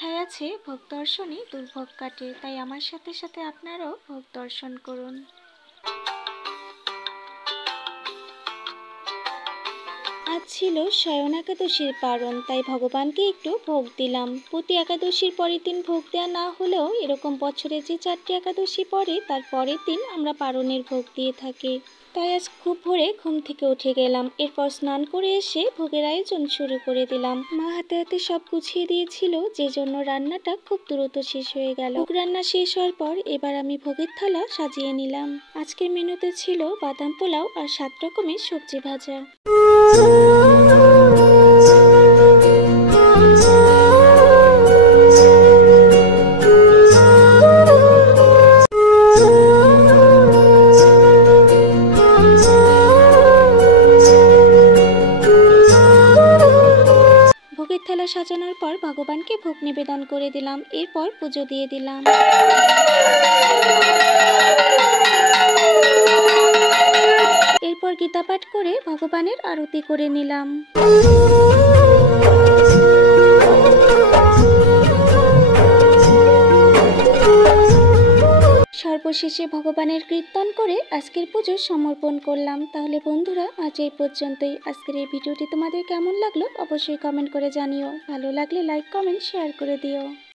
কথায় আছে ভোগ দর্শনই দুর্ভোগ কাটে, তাই আমার সাথে সাথে আপনারাও ভোগ দর্শন করুন। আজ ছিল শয়ন একাদশীর পারণ, তাই ভগবানকে একটু ভোগ দিলাম। প্রতি একাদশীর পরের দিন ভোগ দেওয়া না হলেও এরকম বছরে যে 4টি একাদশী পড়ে তার পরের দিন আমরা পারণের ভোগ দিয়ে থাকি। তাই আজ খুব ভোরে ঘুম থেকে উঠে গেলাম, এরপর স্নান করে এসে ভোগের আয়োজন শুরু করে দিলাম। মা হাতে হাতে সব গুছিয়ে দিয়েছিল, যে জন্য রান্নাটা খুব দ্রুত শেষ হয়ে গেল। ভোগ রান্না শেষ হওয়ার পর এবার আমি ভোগের থালা সাজিয়ে নিলাম। আজকের মেনুতে ছিল বাদাম পোলাও আর 7 রকমের সবজি ভাজা। ভোগের থালা সাজানোর পর ভগবানকে ভোগ নিবেদন করে দিলাম, এরপর পুজো দিয়ে দিলাম। এরপর গীতা পাঠ করে ভগবানের আরতি করে নিলাম। সর্বশেষে ভগবানের কীর্তন করে আজকের পুজো সমর্পণ করলাম। তাহলে বন্ধুরা, আজ এই পর্যন্তই। আজকের এই ভিডিওটি তোমাদের কেমন লাগলো অবশ্যই কমেন্ট করে জানিও। ভালো লাগলে লাইক, কমেন্ট, শেয়ার করে দিও।